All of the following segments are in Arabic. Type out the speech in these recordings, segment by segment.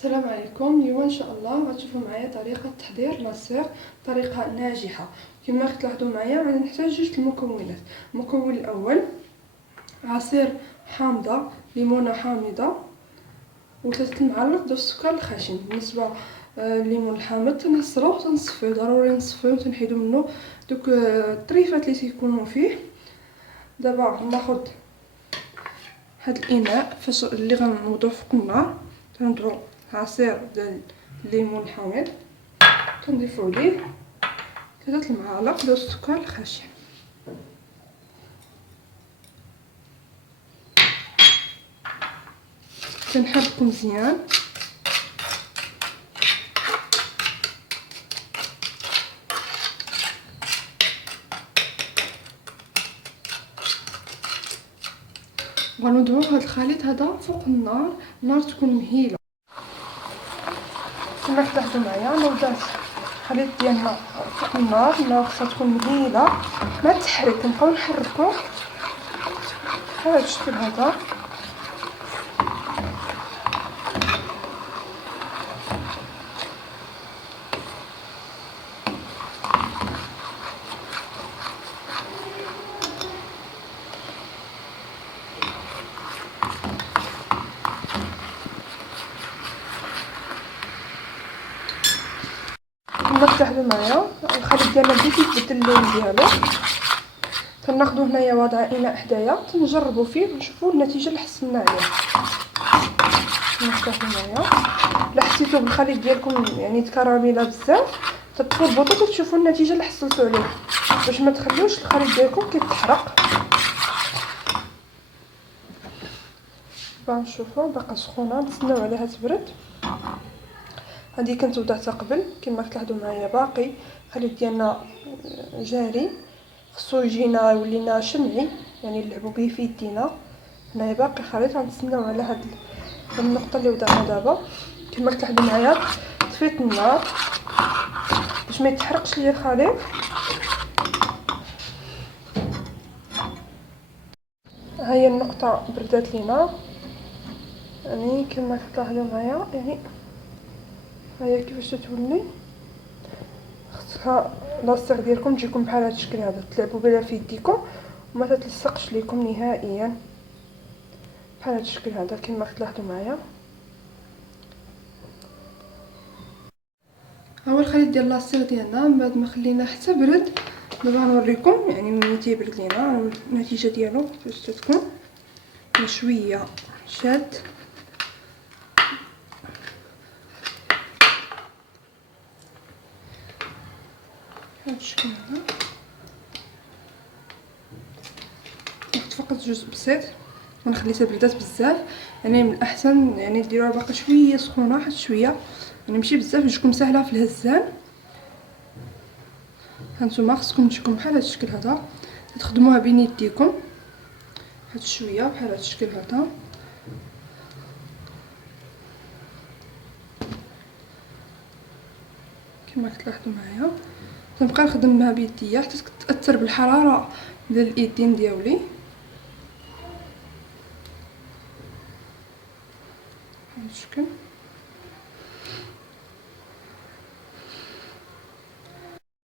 السلام عليكم. اليوم ان شاء الله غتشوفوا معايا طريقه تحضير لاسيغ، طريقه ناجحه. كما تلاحظوا معايا غادي نحتاج جوج المكونات. المكون الاول عصير حامضه، ليمونه حامضه، وثلاثه المعالق ديال السكر الخشن. بالنسبه الليمون الحامض تنعصروه وتنصفيوه، ضروري نصفيوه وتنحيدو منه دوك الطريفات اللي تيكونوا فيه. دابا ناخذ هاد الاناء فاش اللي غنوضعو فوق النار، تنضعو عصير ديال الليمون الحامض، تنضيفو عليه 3 المعالق ديال السكر الخشن. كنحركو مزيان وغنوضعو هاد الخليط هذا فوق النار. النار تكون مهيله. كما تلاحظوا معايا انا وضعت الخليط ديالنا فوق النار. النار خصها تكون مهيله ما تحرك، كنبقاو نحركوه بحال هاد الشكل هذا. كما تلاحظوا معايا الخليط ديالنا بدا كيتبدل اللون ديالو. كناخذوا هنايا وضع اناء حدايا تنجربوا فيه ونشوفوا النتيجه اللي حصلنا عليها. تلاحظوا معايا الا حسيتوا بالخليط ديالكم يعني تكراميلا بزاف تربطوا وتشوفوا النتيجه اللي حصلتوا عليها، باش ما تخليوش الخليط ديالكم كيتحرق. نشوفوا باقا سخونه، نتسناو عليها تبرد. هذه كنت وضعتها قبل. كما تلاحظوا معايا باقي الخليط ديالنا جاري، خصو يجينا ولينا شمعي يعني نلعبوا به في يدينا. هنايا باقي خليط، غنتسناو على هاد النقطه اللي وضعنا دابا. كما تلاحظوا معايا طفيت النار باش ما يتحرقش ليا الخليط. ها هي النقطه بردات لينا، يعني كما تلاحظوا معايا يعني ها هي كيفاش تولي. خصها لاصيغ ديالكم تجيكم بحال هذا الشكل هذا، تلعبوا بها في يديكم وما تتلصقش لكم نهائيا بحال هذا الشكل هذا. كما تلاحظوا معايا ها هو الخليط ديال لاصيغ ديالنا. من بعد ما خليناه حتى برد، دابا غنوريكم يعني ملي تيبرد لينا النتيجه ديالو كيفاش تكون. شويه شاد هاد الشكل هذا. درت فقط جزء بسيط ونخليتها بردات بزاف، يعني من الاحسن يعني ديروها باقا شويه سخونه، واحد شويه يعني ماشي بزاف تجيكم سهله في الهزان. هانتوما خصكم تجيكم بحال هذا الشكل هذا، تخدموها بين يديكم واحد شويه بحال هذا الشكل هذا. كما تلاحظوا معايا تنبقى نخدم بها بيديا حتى تاثر بالحراره ديال الايدين ديالي. بهذا الشكل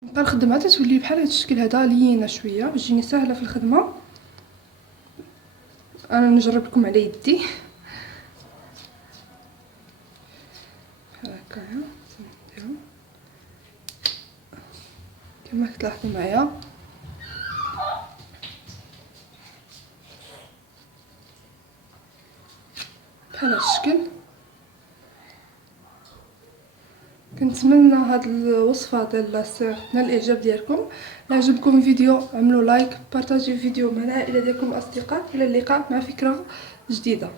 نبقى نخدمها حتى تولي بحال هذا الشكل هذا، لينه شويه باش تجيني سهله في الخدمه. انا نجرب لكم على يدي بحال هكايا نديرو كما تلاحظوا معايا. بحال هذا الشكل. كنتمنى هاد الوصفه ديال لاصيغ تنال الاعجاب ديالكم. الا عجبكم الفيديو عملوا لايك، بارطاجيو الفيديو مع العائله ديالكم والاصدقاء. الى اللقاء مع فكره جديده.